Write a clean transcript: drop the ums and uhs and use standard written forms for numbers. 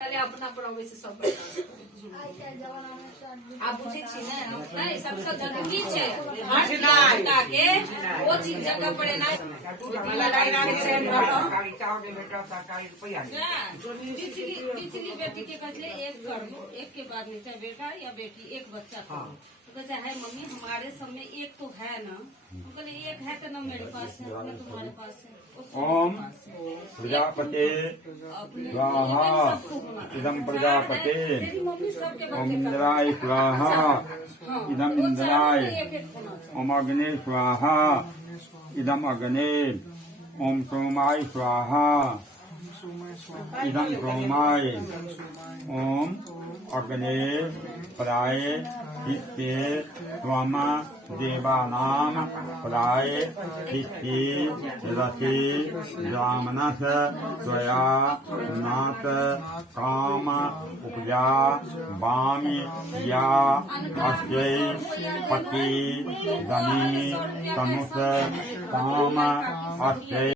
अपना पढ़ावे से सब आप बुझे छी ने नहीं सबसे गंदगी छे हाथ लगा के वो चीज जगह पड़े ना बिजली बेटी के कहते एक घर एक के बाद में चाहे बेटा या बेटी एक बच्चा था तो कहते है मम्मी हमारे सब में एक तो है ना हम कहते एक है तो ना मेरे पास है ना तुम्हारे पास है। ओम प्रजापते स्वाहा इदं प्रजापते ओम इंद्राय स्वाहा इदं इंद्राय ओम अग्ने स्वाहा इदं अग्ने ओम सोमाय स्वाहा इदं सोमाय ओम अग्ने प्राय हित्ते त्वम देवानां प्राय हित्ते रथे ब्राह्मणः त्वया नाथ काम उपजा वामि या अस्यै पति धनी तनुष काम अस्यै